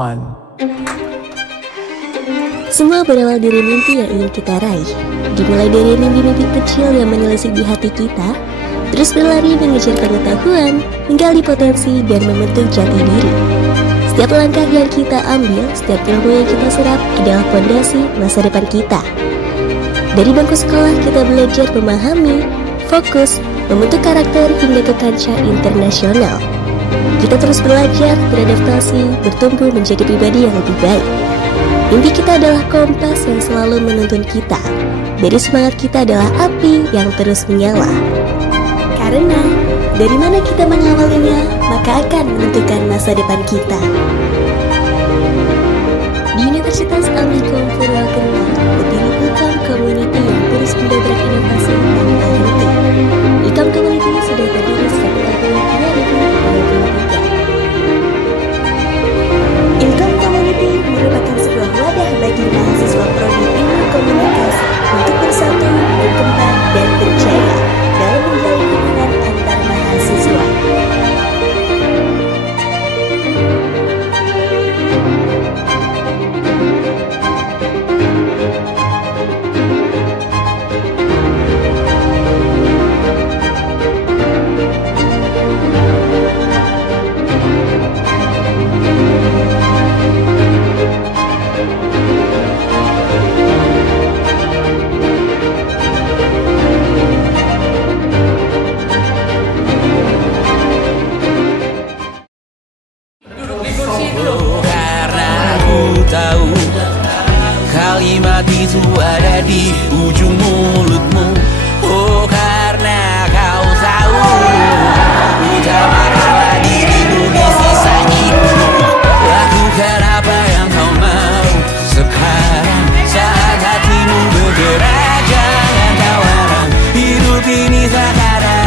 one. Semua berawal dari mimpi yang ingin kita raih. Dimulai dari mimpi-mimpi kecil yang menyelesaikan di hati kita, terus berlari mengejar pengetahuan, menggali potensi, dan membentuk jati diri. Setiap langkah yang kita ambil, setiap ilmu yang kita serap adalah fondasi masa depan kita. Dari bangku sekolah kita belajar memahami, fokus, membentuk karakter hingga ke kancah internasional. Kita terus belajar, beradaptasi, bertumbuh menjadi pribadi yang lebih baik. Mimpi kita adalah kompas yang selalu menuntun kita. Dari semangat kita adalah api yang terus menyala. Karena dari mana kita mengawalinya, maka akan menentukan masa depan kita. Di Universitas Amikom Purwakarta berdiri Ilkom Community yang terus mendobrak inovasi tanpa henti. Ilkom Community sudah berdiri sejak tahun 2023. Ilkom Community merupakan sebuah wadah bagi mahasiswa prodi ilmu komunikasi untuk bersatu, berkembang, dan berjaya dalam menjalin hubungan antar mahasiswa. Tahu kalimat itu ada di ujung mulutmu. Oh, karena kau tahu utamakanlah dirimu di sisa hidupmu. Lakukan apa yang kau mau sekarang saat hatimu bergerak. Jangan kau harap hidup ini tak ada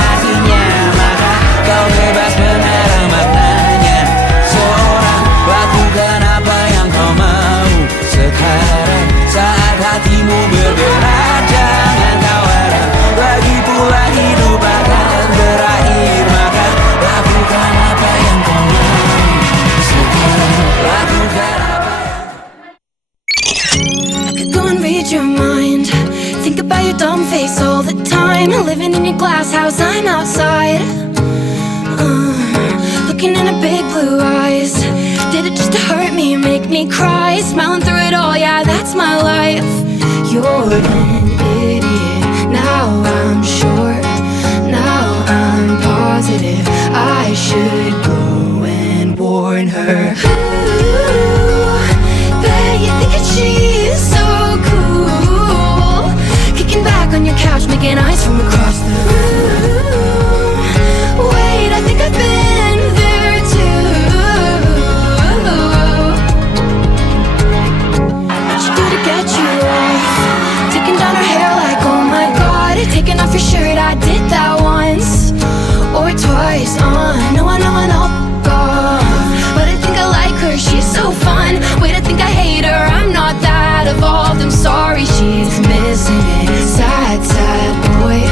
artinya, maka kau bebas mengarang maknanya. Seorang lakukan apa yang kau mau sekarang saat hatimu bergerak. Jangan kau harap lagi pula hidup akan berakhir, maka lakukan apa yang kau mau sekarang. Lakukan apa yang I could go and read your mind, think about your dumb face all the time. Living in your glass house, I'm outside, looking in her big blue eyes. Did it just to hurt me, make me cry? Smiling through it all, yeah, that's my life. You're an idiot, now I'm sure. Now I'm positive I should go and warn her. Ooh, bet you think that she's so cool, kicking back on your couch, making eyes from across the room. Wait, I think I've been there too. What'd you do to get you off? Taking down her hair like, oh my god. Taking off your shirt, I did that once or twice. I know, off. But I think I like her, she's so fun. Wait, I think I hate her, I'm not that evolved. I'm sorry, she's missing it. Sad, sad boy,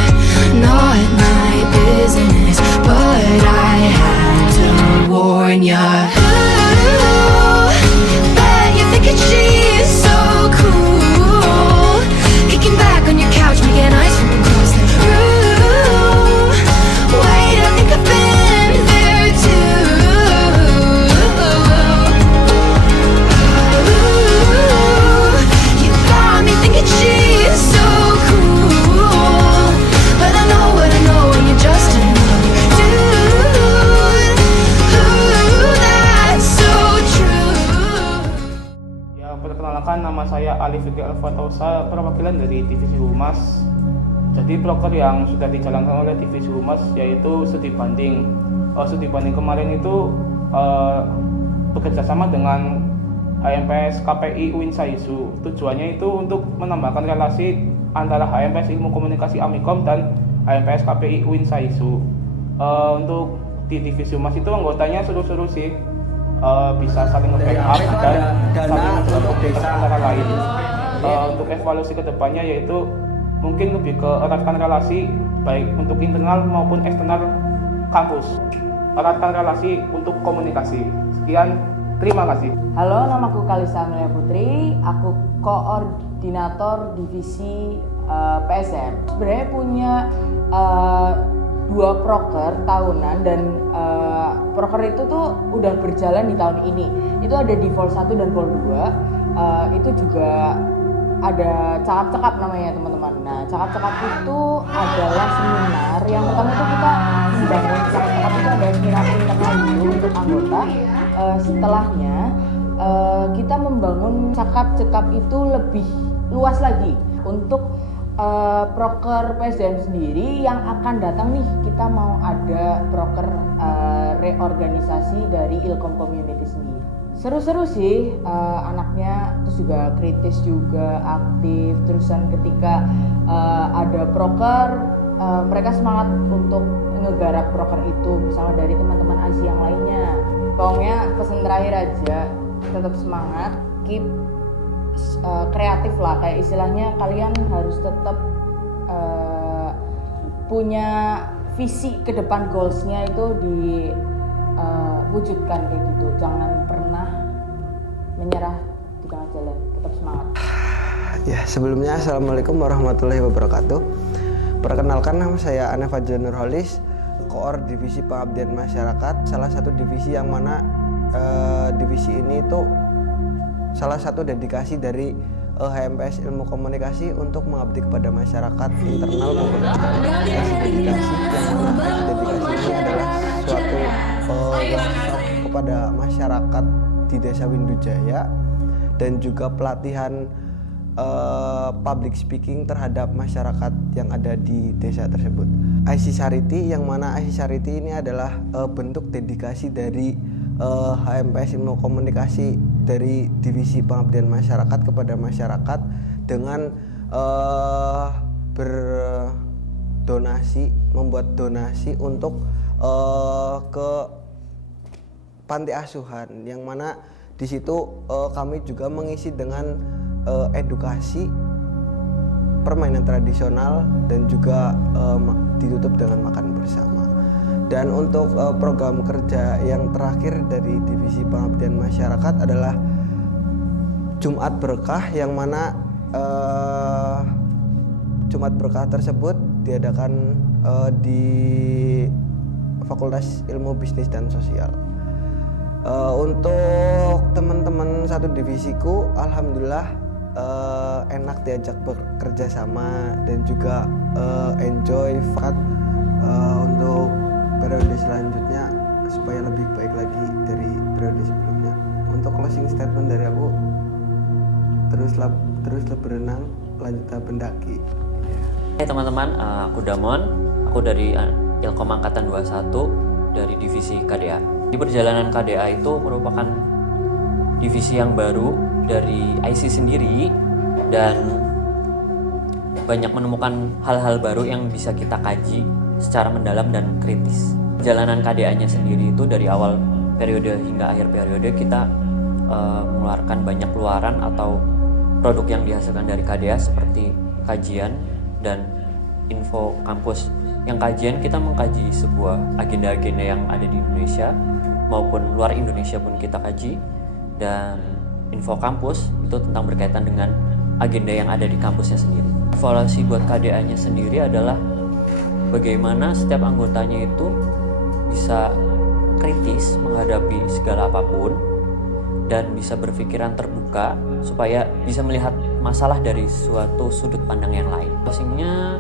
not my business, but I had to warn ya. Ooh, bet you're thinking she's so cool, kicking back on your couch, making eyes from across the room. Wait, I think I've been there too. Ooh, you got me thinking she's so cool, but I know what I know, and you're just another dude. Ooh, that's so true. Ya, perkenalkan, nama saya Ali Fikri Alfatausa, perwakilan dari Divisi Humas. Jadi proker yang sudah dijalankan oleh Divisi Humas yaitu studi banding. Studi banding kemarin itu bekerjasama dengan HMPS KPI UIN SAISU. Tujuannya itu untuk menambahkan relasi antara HMPS Ilmu Komunikasi Amikom dan HMPS KPI UIN SAISU. Untuk di Divisi Humas itu anggotanya seru-seru sih. Bisa saling nge-backup dan saling nge-support antara lain. Untuk evaluasi kedepannya yaitu mungkin lebih ke eratkan relasi baik untuk internal maupun eksternal kampus, eratkan relasi untuk komunikasi. Sekian, Terima kasih. Halo, namaku Kalisa Amelia Putri. Aku koordinator divisi PSM. Sebenarnya punya 2 proker tahunan dan proker itu tuh udah berjalan di tahun ini. Itu ada di Vol 1 dan Vol 2. Itu juga ada cakap-cakap namanya teman-teman. Nah, cakap-cakap itu adalah seminar yang pertama itu kita membangun cakap-cakap itu ada seminar internal dulu untuk anggota. Setelahnya kita membangun cakap-cakap itu lebih luas lagi untuk proker PSDM sendiri yang akan datang nih. Kita mau ada proker reorganisasi dari Ilkom Community sendiri. Seru-seru sih, anaknya terus juga kritis juga aktif. Terusan ketika ada proker, mereka semangat untuk ngegarap proker itu bersama dari teman-teman IC yang lainnya. Pokoknya pesan terakhir aja, tetap semangat, keep kreatif lah, kayak istilahnya kalian harus tetap punya visi ke depan, goalsnya itu diwujudkan kayak gitu. Jangan pernah menyerah di tengah jalan, tetap semangat. Ya, sebelumnya Assalamualaikum warahmatullahi wabarakatuh. Perkenalkan, nama saya Anef Fajar Nurholis, Koor Divisi Pengabdian Masyarakat, salah satu divisi yang mana divisi ini itu salah satu dedikasi dari HMPS Ilmu Komunikasi untuk mengabdi kepada masyarakat internal maupun eksternal. Dedikasi yang mana dedikasi ini adalah suatu workshop kepada masyarakat di Desa Windujaya dan juga pelatihan public speaking terhadap masyarakat yang ada di desa tersebut. IC Charity, yang mana IC Charity ini adalah bentuk dedikasi dari HMPS Ilmu Komunikasi dari Divisi Pengabdian Masyarakat kepada masyarakat dengan berdonasi, membuat donasi untuk ke panti asuhan, yang mana di situ kami juga mengisi dengan edukasi permainan tradisional dan juga ditutup dengan makan bersama. Dan untuk program kerja yang terakhir dari Divisi Pengabdian Masyarakat adalah Jumat Berkah, yang mana Jumat Berkah tersebut diadakan di Fakultas Ilmu Bisnis dan Sosial. Untuk teman-teman satu divisiku, alhamdulillah enak diajak bekerja sama dan juga enjoy untuk periode selanjutnya supaya lebih baik lagi dari periode sebelumnya. Untuk closing statement dari aku, teruslah berenang, lanjutlah mendaki. Hai teman-teman, aku Damon, aku dari Ilkom Angkatan 21 dari divisi KDA. Di perjalanan KDA itu merupakan divisi yang baru dari IC sendiri dan banyak menemukan hal-hal baru yang bisa kita kaji secara mendalam dan kritis. Perjalanan KDA-nya sendiri itu dari awal periode hingga akhir periode kita mengeluarkan banyak keluaran atau produk yang dihasilkan dari KDA seperti kajian dan info kampus. Yang kajian kita mengkaji sebuah agenda-agenda yang ada di Indonesia maupun luar Indonesia pun kita kaji, dan info kampus itu tentang berkaitan dengan agenda yang ada di kampusnya sendiri. Evaluasi buat KDA-nya sendiri adalah bagaimana setiap anggotanya itu bisa kritis menghadapi segala apapun dan bisa berpikiran terbuka supaya bisa melihat masalah dari suatu sudut pandang yang lain. Closingnya,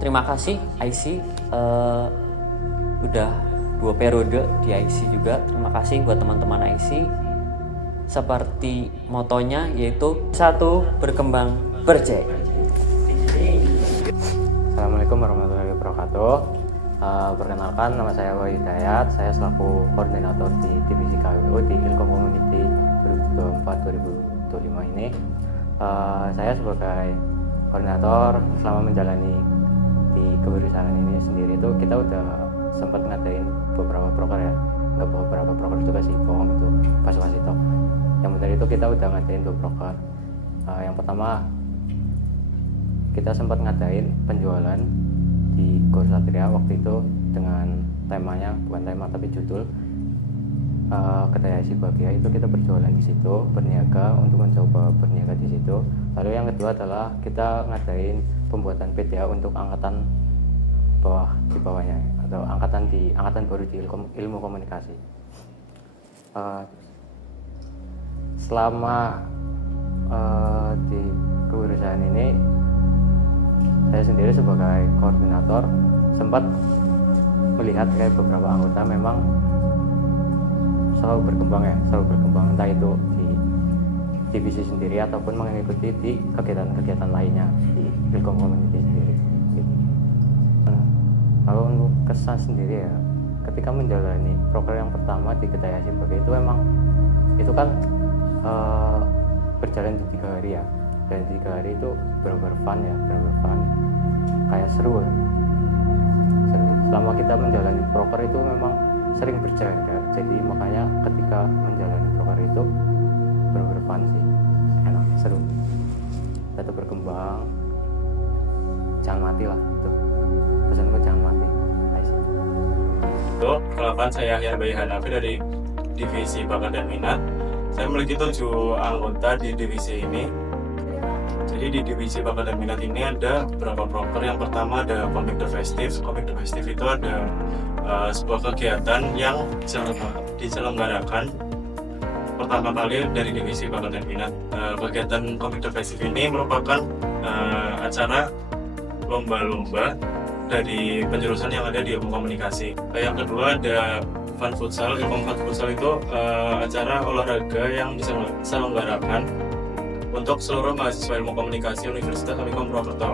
terima kasih IC, udah 2 periode di IC juga. Terima kasih buat teman-teman IC. Seperti motonya yaitu 1 berkembang berjaya. Assalamualaikum warahmatullahi wabarakatuh. Perkenalkan, nama saya Wahyu Hidayat. Saya selaku koordinator di divisi KWU di Ilkom Community 2024-2025 ini. Saya sebagai koordinator selama menjalani di kewirausahaan ini sendiri itu kita udah sempat ngadain beberapa proker ya, nggak beberapa proker juga sih, bohong itu pas itu. Yang benar itu kita udah ngadain 2 proker. Yang pertama kita sempat ngadain penjualan di Gor Satria waktu itu dengan temanya, bukan tema tapi judul kedai si Bagia itu kita berjualan di situ, berniaga untuk mencoba berniaga di situ. Lalu yang kedua adalah kita ngadain pembuatan PDA untuk angkatan bawah di bawahnya atau angkatan baru di ilmu komunikasi. Selama di kewirausahaan ini saya sendiri sebagai koordinator sempat melihat kayak beberapa anggota memang selalu berkembang entah itu di divisi sendiri ataupun mengikuti di kegiatan-kegiatan lainnya di Ilkom Community sendiri gitu. Kalau untuk kesan sendiri ya, ketika menjalani proker yang pertama di kedai Asyik Bagia itu memang itu kan berjalan di 3 hari ya, dan 3 hari itu benar-benar fun, kayak seru. Selama kita menjalani proker itu memang sering bercanda, jadi makanya ketika menjalani proker itu benar-benar fun sih, enak, seru, tetap berkembang, jangan mati lah, itu pesanku, jangan mati. Kenalkan, saya Yahya Bayi Hanafi dari divisi bakat dan minat. Saya memiliki 7 anggota di divisi ini. Jadi di divisi bakat dan minat ini ada beberapa proker. Yang pertama ada Komik The Festive. Komik The Festive itu ada sebuah kegiatan yang diselenggarakan pertama kali dari divisi bakat dan minat. Kegiatan Komik The Festive ini merupakan acara lomba-lomba dari penjurusan yang ada di ilmu komunikasi. Yang kedua ada Fun Futsal. Fun Futsal itu acara olahraga yang diselenggarakan untuk seluruh mahasiswa ilmu komunikasi Universitas Amikom Purwokerto.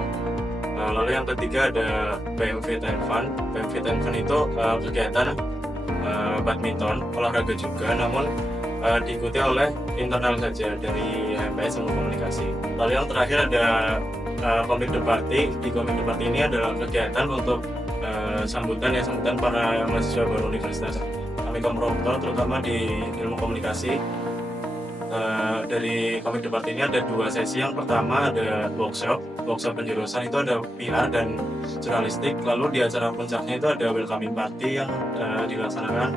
Lalu yang ketiga ada BMV Ten Fun. BMV Ten Fun itu kegiatan badminton, olahraga juga, namun diikuti oleh internal saja dari HMPS ilmu komunikasi. Lalu yang terakhir ada Komik The Party. Di Komik The Party ini adalah kegiatan untuk sambutan para mahasiswa baru Universitas Amikom Purwokerto, terutama di ilmu komunikasi. Dari Komik The Party ini ada 2 sesi. Yang pertama ada workshop penjurusan, itu ada PR dan jurnalistik. Lalu di acara puncaknya itu ada welcoming party yang dilaksanakan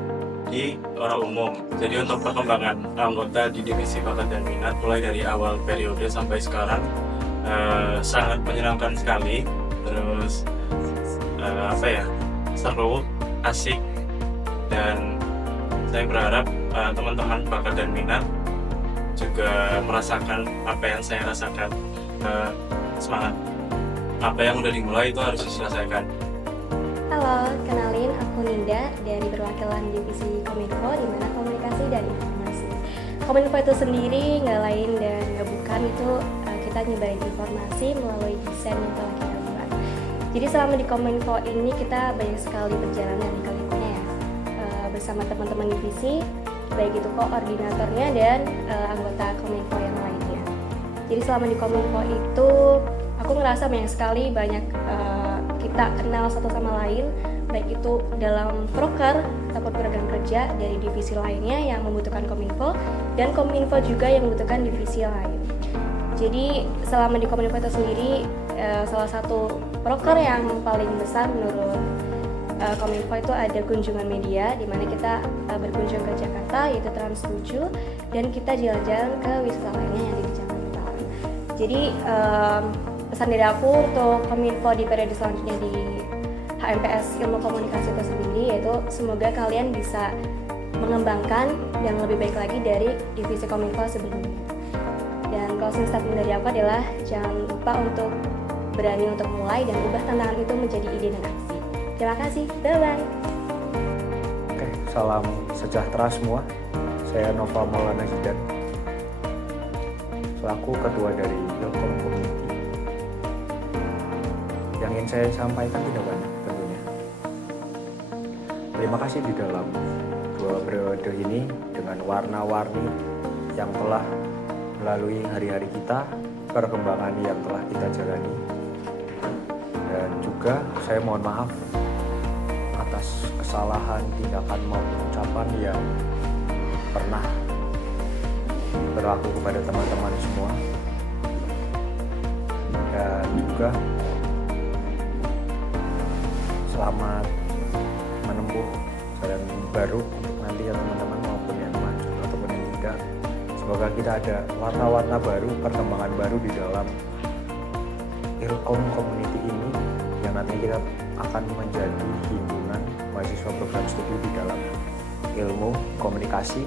di orang umum. Jadi untuk perkembangan anggota di divisi bakat dan minat mulai dari awal periode sampai sekarang sangat menyenangkan sekali, terus seru, asik, dan saya berharap teman-teman bakat dan minat juga merasakan apa yang saya rasakan. Semangat, apa yang udah dimulai itu harus diselesaikan. Halo, kenalin, aku Ninda dari perwakilan divisi Kominfo, di mana komunikasi dan informasi. Kominfo itu sendiri nggak lain dan nggak bukan itu kita nyebarin informasi melalui desain yang telah kita buat. Jadi selama di Kominfo ini kita banyak sekali perjalanan kalinya ya, bersama teman-teman divisi, baik itu koordinatornya dan anggota Kominfo yang lainnya. Jadi selama di Kominfo itu aku ngerasa banyak kita kenal satu sama lain, baik itu dalam proker ataupun program kerja dari divisi lainnya yang membutuhkan Kominfo, dan Kominfo juga yang membutuhkan divisi lain. Jadi selama di Kominfo itu sendiri, salah satu proker yang paling besar menurut Kominfo itu ada kunjungan media, di mana kita berkunjung ke Jakarta, yaitu Trans 7, dan kita jalan-jalan ke wisata lainnya yang ada di Jakarta. Jadi pesan dari aku untuk Kominfo di periode selanjutnya di HMPS Ilmu Komunikasi itu sendiri, yaitu semoga kalian bisa mengembangkan dan lebih baik lagi dari divisi Kominfo sebelumnya. Dan closing statement dari aku adalah jangan lupa untuk berani untuk mulai dan ubah tantangan itu menjadi ide dan aksi. Terima kasih, bye-bye. Oke, salam sejahtera semua. Saya Nova Maulana Zidan, selaku ketua dari Ilkom Community. Yang ingin saya sampaikan tidak banyak tentunya. Terima kasih di dalam 2 periode ini dengan warna-warni yang telah melalui hari-hari kita, perkembangan yang telah kita jalani. Dan juga saya mohon maaf atas kesalahan, tindakan maupun ucapan yang pernah berlaku kepada teman-teman semua. Dan juga selamat menempuh jalan baru untuk nanti ya teman-teman, maupun Semoga kita ada warna-warna baru, perkembangan baru di dalam Ilkom Community ini yang nantinya kita akan menjadi himpunan mahasiswa program studi di dalam ilmu komunikasi.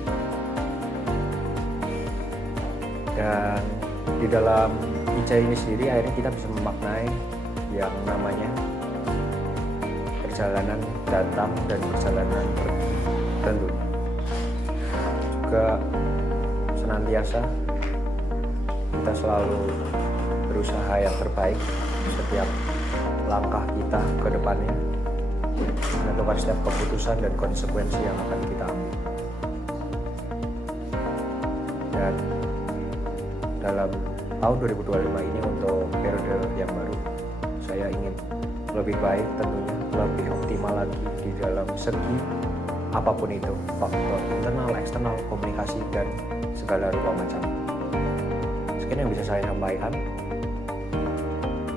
Dan di dalam ICA ini sendiri akhirnya kita bisa memaknai yang namanya perjalanan datang dan perjalanan pergi. Tentu juga senantiasa kita selalu berusaha yang terbaik setiap langkah kita ke depannya, menentukan setiap keputusan dan konsekuensi yang akan kita ambil. Dan dalam tahun 2025 ini untuk periode yang baru, saya ingin lebih baik tentunya, lebih optimal lagi di dalam segi apapun itu, faktor internal, eksternal, komunikasi, dan segala rupa macam. Sekian yang bisa saya sampaikan.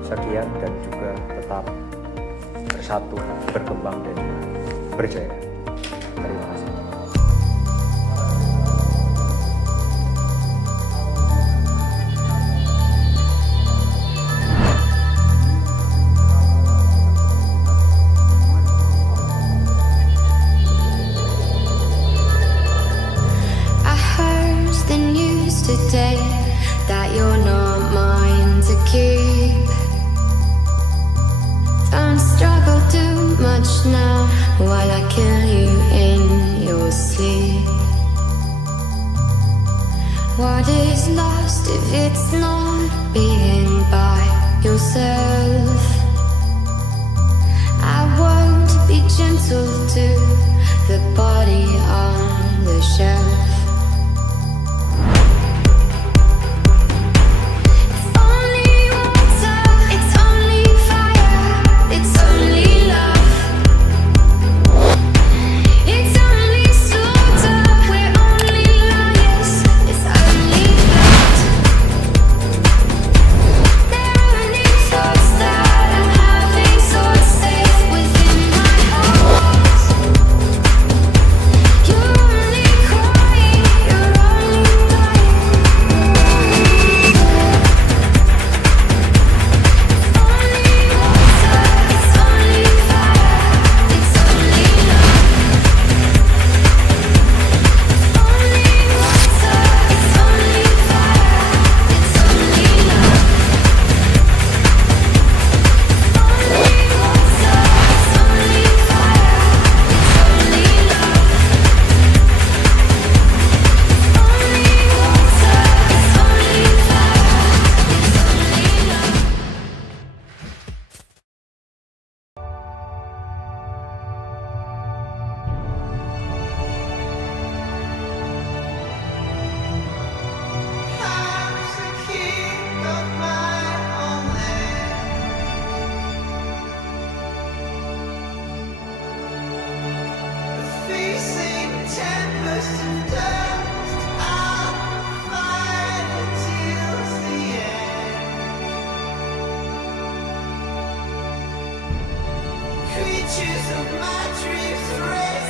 Sekian dan juga tetap bersatu, berkembang, dan juga berjaya. Terima kasih. I heard the news today that you're not mine to keep. Don't struggle too much now while I kill you in your sleep. What is lost if it's not being by yourself? I won't be gentle to the body on the shelf. Creatures of my dreams race